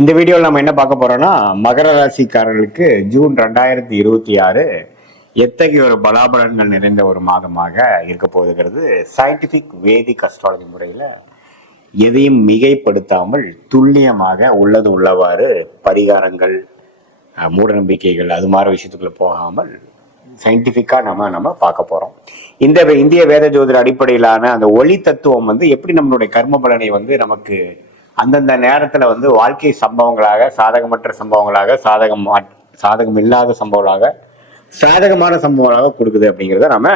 இந்த வீடியோவில் நம்ம என்ன பார்க்க போறோம்னா, மகர ராசிக்காரர்களுக்கு ஜூன் 2026 எத்தகைய ஒரு பலாபலன்கள் நிறைந்த ஒரு மாதமாக இருக்க போகுதுங்கிறது சயின்டிபிக் வேதிக் அஸ்ட்ராலஜி முறையில் எதையும் மிகைப்படுத்தாமல் துல்லியமாக உள்ளது உள்ளவாறு பரிகாரங்கள், மூட நம்பிக்கைகள் அது மாதிரி விஷயத்துக்குள்ள போகாமல் சயின்டிஃபிக்காக நம்ம பார்க்க போகிறோம். இந்த இந்திய வேத ஜோதிட அடிப்படையிலான அந்த ஒளி தத்துவம் எப்படி நம்மளுடைய கர்ம பலனை நமக்கு அந்தந்த நேரத்தில் வாழ்க்கை சம்பவங்களாக, சாதகமற்ற சம்பவங்களாக, சாதகம் இல்லாத சம்பவங்களாக, சாதகமான சம்பவங்களாக கொடுக்குது அப்படிங்கிறத நம்ம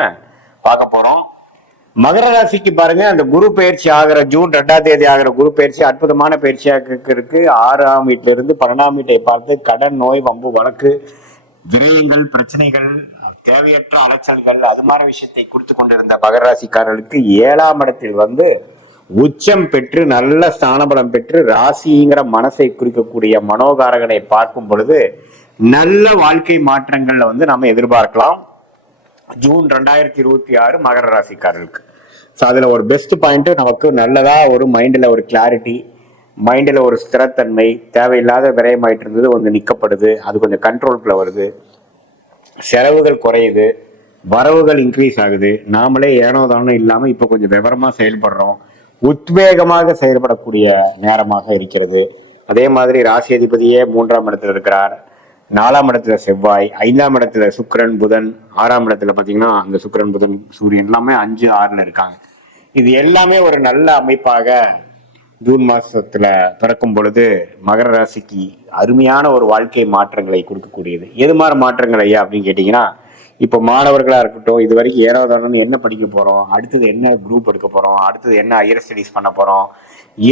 பார்க்க போறோம். மகர ராசிக்கு பாருங்க, அந்த குரு பயிற்சி ஆகிற ஜூன் 2ஆம் தேதி ஆகிற குரு பயிற்சி அற்புதமான பயிற்சியாக இருக்கு. 6ஆம் வீட்டில இருந்து 12ஆம் வீட்டை பார்த்து கடன், நோய், வம்பு, வழக்கு, விரயங்கள், பிரச்சனைகள், தேவையற்ற அலைச்சல்கள் அது மாதிரி விஷயத்தை கொடுத்து கொண்டிருந்த மகர ராசிக்காரர்களுக்கு 7ஆம் இடத்தில் உச்சம் பெற்று நல்ல ஸ்தானபலம் பெற்று ராசிங்கிற மனசை குறிக்கக்கூடிய மனோகாரகனை பார்க்கும் பொழுது நல்ல வாழ்க்கை மாற்றங்கள்ல நம்ம எதிர்பார்க்கலாம் ஜூன் 2026 மகர ராசிக்காரர்களுக்கு. ஸோ அதுல ஒரு பெஸ்ட் பாயிண்ட், நமக்கு நல்லதா ஒரு மைண்ட்ல ஒரு கிளாரிட்டி, மைண்ட்ல ஒரு ஸ்திரத்தன்மை, தேவையில்லாத விரயமாயிட்டு இருந்தது நிக்கப்படுது, அது கொஞ்சம் கண்ட்ரோலுக்குள்ள வருது, செலவுகள் குறையுது, வரவுகள் இன்க்ரீஸ் ஆகுது, நாமளே ஏனோ தானோ இல்லாம இப்ப கொஞ்சம் விவரமா செயல்படுறோம், உத்வேகமாக செயல்படக்கூடிய நேரமாக இருக்கிறது. அதே மாதிரி ராசி அதிபதியே 3ஆம் இடத்துல இருக்கிறார், 4ஆம் இடத்துல செவ்வாய், 5ஆம் இடத்துல சுக்கிரன், புதன், 6ஆம் இடத்துல பாத்தீங்கன்னா அந்த சுக்கிரன், புதன், சூரியன் எல்லாமே 5, 6ல இருக்காங்க. இது எல்லாமே ஒரு நல்ல அமைப்பாக ஜூன் மாசத்துல பிறக்கும் பொழுது மகர ராசிக்கு அருமையான ஒரு வாழ்க்கை மாற்றங்களை கொடுக்கக்கூடியது. எது மாதிரி மாற்றங்கள் ஐயா அப்படின்னு கேட்டீங்கன்னா, இப்போ மாணவர்களா இருக்கட்டும், இது வரைக்கும் ஏறாதானு என்ன படிக்க போறோம், அடுத்தது என்ன குரூப் எடுக்க போறோம், அடுத்தது என்ன ஹையர் ஸ்டடிஸ் பண்ண போறோம்,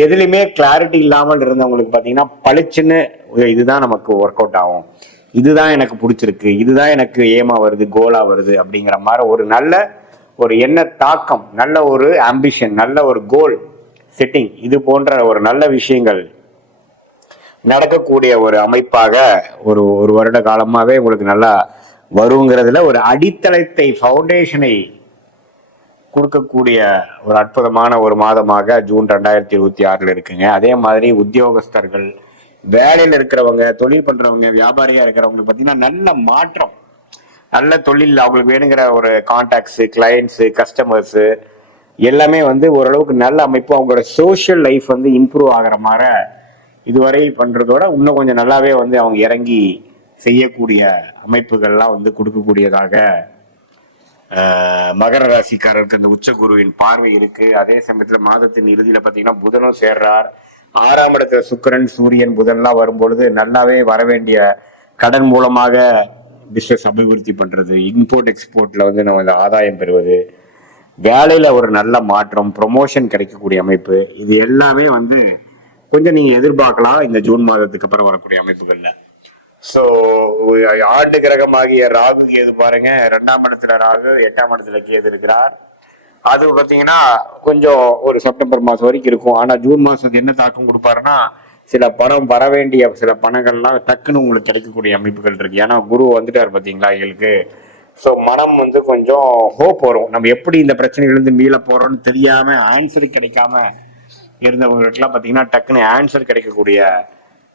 எதுலையுமே கிளாரிட்டி இல்லாமல் இருந்தவங்களுக்கு பாத்தீங்கன்னா பளிச்சுன்னு இதுதான் நமக்கு ஒர்க் அவுட் ஆகும், இதுதான் எனக்கு பிடிச்சிருக்கு, இதுதான் எனக்கு ஏமா வருது, கோலா வருது அப்படிங்கிற மாதிரி ஒரு நல்ல ஒரு எண்ண தாக்கம், நல்ல ஒரு ஆம்பிஷன், நல்ல ஒரு கோல் செட்டிங், இது போன்ற ஒரு நல்ல விஷயங்கள் நடக்கக்கூடிய ஒரு அமைப்பாக ஒரு வருட காலமாவே உங்களுக்கு நல்லா வருங்கிறதுல ஒரு அடித்தளத்தை, ஃபவுண்டேஷனை கொடுக்கக்கூடிய ஒரு அற்புதமான ஒரு மாதமாக ஜூன் 2026 இருக்குங்க. அதே மாதிரி உத்தியோகஸ்தர்கள், வேலையில் இருக்கிறவங்க, தொழில் பண்றவங்க, வியாபாரியா இருக்கிறவங்களுக்கு பார்த்தீங்கன்னா நல்ல மாற்றம், நல்ல தொழில், அவங்களுக்கு வேணுங்கிற ஒரு கான்டாக்ட்ஸு, கிளைண்ட்ஸு, கஸ்டமர்ஸு எல்லாமே ஓரளவுக்கு நல்ல அமைப்பு, அவங்களோட சோஷியல் லைஃப் இம்ப்ரூவ் ஆகிற மாதிரி இதுவரை பண்றதோட இன்னும் கொஞ்சம் நல்லாவே அவங்க இறங்கி செய்யக்கூடிய அமைப்புகள்லாம் கொடுக்கக்கூடியதாக மகர ராசிக்காரருக்கு அந்த உச்ச குருவின் பார்வை இருக்கு. அதே சமயத்துல மாதத்தின் இறுதியில பாத்தீங்கன்னா புதனும் சேர்றார். 6ஆம் இடத்துல சுக்கிரன், சூரியன், புதன்லாம் வரும்பொழுது நல்லாவே வரவேண்டிய கடன் மூலமாக பிசினஸ் அபிவிருத்தி பண்றது, இம்போர்ட் எக்ஸ்போர்ட்ல நம்ம இந்த ஆதாயம் பெறுவது, வேலையில ஒரு நல்ல மாற்றம், ப்ரொமோஷன் கிடைக்கக்கூடிய அமைப்பு, இது எல்லாமே கொஞ்சம் நீங்க எதிர்பார்க்கலாம் இந்த ஜூன் மாதத்துக்கு அப்புறம் வரக்கூடிய அமைப்புகள்ல. சோ ஆண்டு கிரகமாகிய ராகு கேது பாருங்க, 2ஆம் இடத்துல ராகு, 8ஆம் இடத்துல கேது இருக்கிறார். அது பாத்தீங்கன்னா கொஞ்சம் ஒரு செப்டம்பர் மாசம் வரைக்கும் இருக்கும். ஆனா ஜூன் மாசம் என்ன தாக்கம் கொடுப்பாருன்னா, சில பணம் வர வேண்டிய சில பணங்கள்லாம் டக்குன்னு உங்களுக்கு கிடைக்கக்கூடிய அமைப்புகள் இருக்கு. ஏன்னா குரு வந்துட்டார் பாத்தீங்களா எங்களுக்கு. ஸோ மனம் கொஞ்சம் ஹோப் வரும், நம்ம எப்படி இந்த பிரச்சனைகள் மீள போறோம்னு தெரியாம ஆன்சர் கிடைக்காம இருந்தவங்களுக்குலாம் பாத்தீங்கன்னா டக்குன்னு ஆன்சர் கிடைக்கக்கூடிய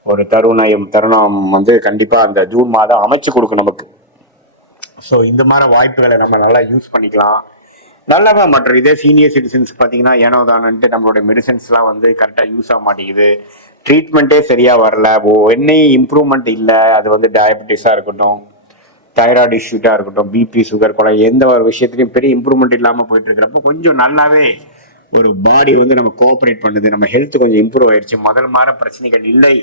ஒரு தருணம் கண்டிப்பா அந்த ஜூன் மாதம் அமைச்சு கொடுக்கும் நமக்கு. ஸோ இந்த மாதிரி வாய்ப்புகளை நம்ம நல்லா யூஸ் பண்ணிக்கலாம். நல்லதா மற்ற இதே சீனியர் சிட்டிசன்ஸ் பார்த்தீங்கன்னா ஏனோதானன்ட்டு நம்மளோட மெடிசன்ஸ்லாம் கரெக்டாக யூஸ் ஆக மாட்டேங்குது, ட்ரீட்மெண்ட்டே சரியா வரல, என்ன இம்ப்ரூவ்மெண்ட் இல்லை, அது டயபெட்டிஸாக இருக்கட்டும், தைராய்டு இஷ்யூட்டா இருக்கட்டும், பிபி, சுகர், கொலை, எந்த ஒரு விஷயத்துலையும் பெரிய இம்ப்ரூவ்மெண்ட் இல்லாமல் போயிட்டு இருக்கிறப்ப கொஞ்சம் நல்லாவே ஒரு பாடி நம்ம கோஆபரேட் பண்ணுது, நம்ம ஹெல்த் கொஞ்சம் இம்ப்ரூவ் ஆயிடுச்சு, முதல் மாதிரி பிரச்சனைகள் இல்லை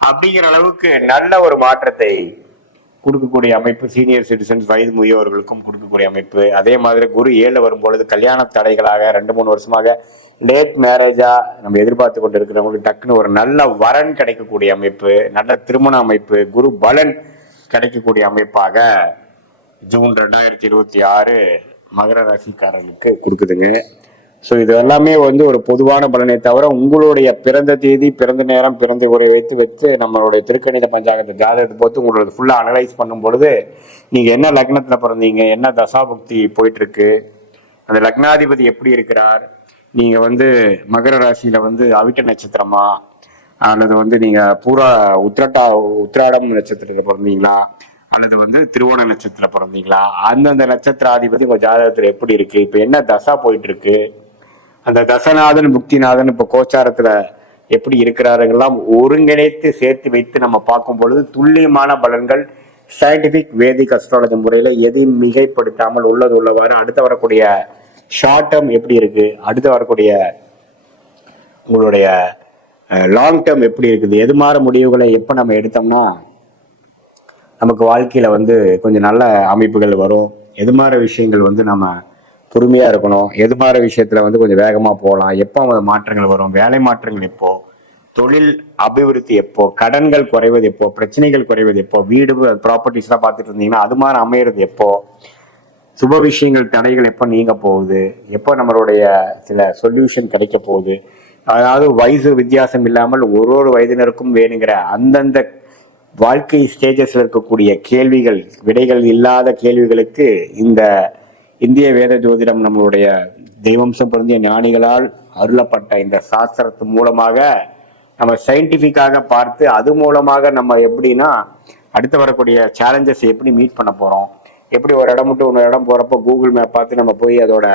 அப்படிங்கிற அளவுக்கு நல்ல ஒரு மாற்றத்தை கொடுக்கக்கூடிய அமைப்பு சீனியர் சிட்டிசன்ஸ், வயது முதியோர்களுக்கும் கொடுக்கக்கூடிய அமைப்பு. அதே மாதிரி குரு 7 வரும்பொழுது கல்யாண தடைகளாக 2-3 வருஷமாக லேட் மேரேஜா நம்ம எதிர்பார்த்து கொண்டு இருக்கிறவங்களுக்கு டக்குன்னு ஒரு நல்ல வரன் கிடைக்கக்கூடிய அமைப்பு, நல்ல திருமண அமைப்பு, குரு பலன் கிடைக்கக்கூடிய அமைப்பாக ஜூன் 2026 மகர ராசிக்காரர்களுக்கு கொடுக்குதுங்க. ஸோ இது எல்லாமே ஒரு பொதுவான பலனை தவிர உங்களுடைய பிறந்த தேதி, பிறந்த நேரம், பிறந்த உரை வச்சு நம்மளுடைய திருக்கணித பஞ்சாங்கத்தை ஜாதகத்தை பார்த்து உங்களோட ஃபுல்லாக அனலைஸ் பண்ணும் பொழுது நீங்க என்ன லக்னத்துல பிறந்தீங்க, என்ன தசாபுக்தி போயிட்டு இருக்கு, அந்த லக்னாதிபதி எப்படி இருக்கிறார், நீங்க மகர ராசியில அவிட்ட நட்சத்திரமா, அல்லது வந்து நீங்க பூரா உத்திராடம் நட்சத்திரத்துல பிறந்தீங்களா, அல்லது வந்து திருவோண நட்சத்திரம் பிறந்தீங்களா, அந்தந்த நட்சத்திராதிபதி உங்க ஜாதகத்துல எப்படி இருக்கு, இப்ப என்ன தசா போயிட்டு இருக்கு, அந்த தசநாதன் புக்திநாதன் இப்ப கோச்சாரத்துல எப்படி இருக்கிறாருங்கெல்லாம் ஒருங்கிணைத்து சேர்த்து வைத்து நம்ம பார்க்கும் பொழுது துல்லியமான பலன்கள் சயின்டிபிக் வேதிக் அஸ்ட்ராலஜி முறையில எதையும் மிகைப்படுத்தாமல் உள்ளது உள்ளவாறு அடுத்து வரக்கூடிய ஷார்ட் டேர்ம் எப்படி இருக்கு, அடுத்து வரக்கூடிய உங்களுடைய லாங் டேர்ம் எப்படி இருக்குது, எது மாற முடிவுகளை எப்ப நம்ம எடுத்தோம்னா நமக்கு வாழ்க்கையில வந்து கொஞ்சம் நல்ல அமைப்புகள் வரும், எது மாற விஷயங்கள் வந்து நம்ம பொறுமையா இருக்கணும், எது மாற விஷயத்துல வந்து கொஞ்சம் வேகமா போகலாம், எப்போ மாற்றங்கள் வரும், வேலை மாற்றங்கள் எப்போ, தொழில் அபிவிருத்தி எப்போ, கடன்கள் குறைவது எப்போ, பிரச்சனைகள் குறைவது எப்போ, வீடு ப்ராப்பர்ட்டிஸ் எல்லாம் பார்த்துட்டு இருந்தீங்கன்னா அது மாதிரி அமையிறது எப்போ, சுப விஷயங்கள் தடைகள் எப்போ நீங்க போகுது, எப்போ நம்மளுடைய சில சொல்யூஷன் கிடைக்க போகுது, அதாவது வயசு வித்தியாசம் இல்லாமல் ஒரு வயதினருக்கும் வேணுங்கிற அந்தந்த வாழ்க்கை ஸ்டேஜஸ்ல இருக்கக்கூடிய கேள்விகள், விடைகள் இல்லாத கேள்விகளுக்கு இந்த இந்திய வேத ஜோதிடம் நம்மளுடைய தெய்வம்சம் பொருந்திய ஞானிகளால் அருளப்பட்ட இந்த சாஸ்திரத்து மூலமாக நம்ம சயின்டிபிக்காக பார்த்து அது மூலமாக நம்ம எப்படின்னா அடுத்து வரக்கூடிய சேலஞ்சஸ் எப்படி மீட் பண்ண போறோம், எப்படி ஒரு இடம் விட்டு ஒரு இடம் போறப்போ கூகுள் மேப் பார்த்து நம்ம போய் அதோட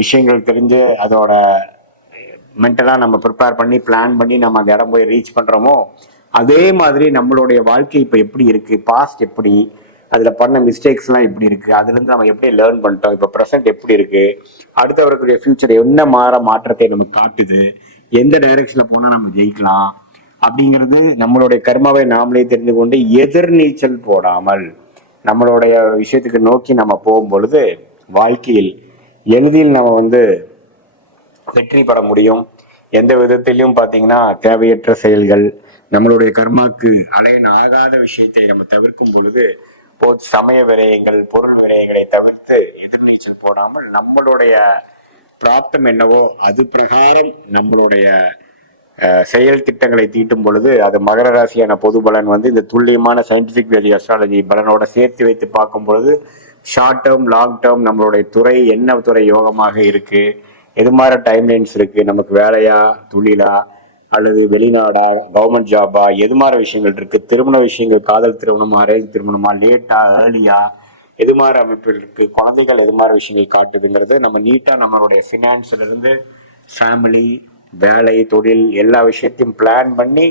விஷயங்கள் தெரிஞ்சு அதோட மென்டலா நம்ம ப்ரிப்பேர் பண்ணி பிளான் பண்ணி நம்ம அந்த இடம் போய் ரீச் பண்றோமோ அதே மாதிரி நம்மளுடைய வாழ்க்கை இப்ப எப்படி இருக்கு, பாஸ்ட் எப்படி, அதுல பண்ண மிஸ்டேக்ஸ் எல்லாம் எப்படி இருக்கு, அதுல இருந்து நம்ம எப்படி லேர்ன் பண்ணிட்டோம், இப்ப ப்ரெசென்ட் எப்படி இருக்கு, அடுத்து வரக்கூடிய ஃபியூச்சர் என்ன மாற்றத்தை நமக்கு காட்டுது, எந்த டைரக்ஷன்ல போனா நம்ம ஜெயிக்கலாம் அப்படிங்கிறது நம்மளுடைய கர்மாவை நாமளே தெரிந்து கொண்டு எதிர்நீச்சல் போடாமல் நம்மளுடைய விஷயத்துக்கு நோக்கி நம்ம போகும் பொழுது வாழ்க்கையில் எளிதில் நம்ம வந்து வெற்றி பெற முடியும். எந்த விதத்திலையும் பாத்தீங்கன்னா தேவையற்ற செயல்கள், நம்மளுடைய கர்மாக்கு அலைன் ஆகாத விஷயத்தை நம்ம தவிர்க்கும் பொழுது சமய விரயங்கள், பொருள் விரயங்களை தவிர்த்து எதிர்நீச்சல் போடாமல் நம்மளுடைய பிராப்தம் என்னவோ அது பிரகாரம் நம்மளுடைய செயல் திட்டங்களை தீட்டும் பொழுது அது மகர ராசியான பொது பலன் வந்து இந்த துல்லியமான சயின்டிபிக் வேதி அஸ்ட்ராலஜி பலனோட சேர்த்து வைத்து பார்க்கும் பொழுது ஷார்ட் டேர்ம் லாங் டேர்ம் நம்மளுடைய துறை என்ன துறை யோகமாக இருக்கு, எது மாதிரி டைம்லைன்ஸ் இருக்கு, நமக்கு வேலையா தொழிலா அல்லது வெளிநாடா கவர்மெண்ட் ஜாபா, எது மாதிரி விஷயங்கள் இருக்கு, திருமண விஷயங்கள், காதல் திருமணமா அரேஞ்ச் திருமணமா, லேட்டா ஏர்லியா, எது மாதிரி அமைப்பில் இருக்கு, குழந்தைகள் எது மாதிரி விஷயங்கள் காட்டுதுங்கிறது நம்ம நீட்டா நம்மளுடைய ஃபினான்ஸ்ல இருந்து ஃபேமிலி, வேலை, தொழில் எல்லா விஷயத்தையும் பிளான் பண்ணி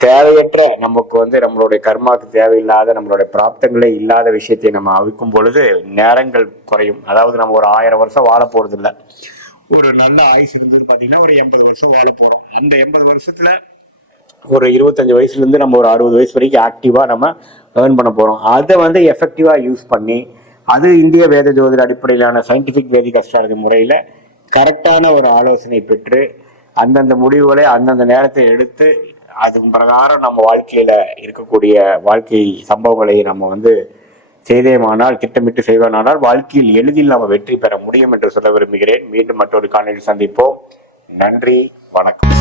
தேவையற்ற நமக்கு வந்து நம்மளுடைய கர்மாவுக்கு தேவையில்லாத நம்மளுடைய பிராப்தங்களே இல்லாத விஷயத்தை நம்ம அவிக்கும் பொழுது நேரங்கள் குறையும். அதாவது நம்ம ஒரு 1000 வருஷம் வாழ போறது இல்லை, ஒரு நல்ல ஆயுசு இருந்தது பாத்தீங்கன்னா ஒரு 80 வருஷம் வாழ போறோம். அந்த 80 வருஷத்துல ஒரு 25 வயசுல இருந்து நம்ம ஒரு 60 வயசு வரைக்கும் ஆக்டிவா நம்ம ஏர்ன் பண்ண போறோம். அதை வந்து எஃபெக்டிவா யூஸ் பண்ணி அது இந்திய வேத ஜோதிட அடிப்படையிலான சயின்டிபிக் வேதிக் அஸ்ட்ராலஜி முறையில கரெக்டான ஒரு ஆலோசனை பெற்று அந்தந்த முடிவுகளை அந்தந்த நேரத்தை எடுத்து அது பிரகாரம் நம்ம வாழ்க்கையில இருக்கக்கூடிய வாழ்க்கை சம்பவங்களை நம்ம வந்து செய்தேமானால், திட்டமிட்டு செய்வானால் வாழ்க்கையில் எளிதில் நாம் வெற்றி பெற முடியும் என்று சொல்ல விரும்புகிறேன். மீண்டும் மற்றொரு காணொலியில் சந்திப்போம். நன்றி, வணக்கம்.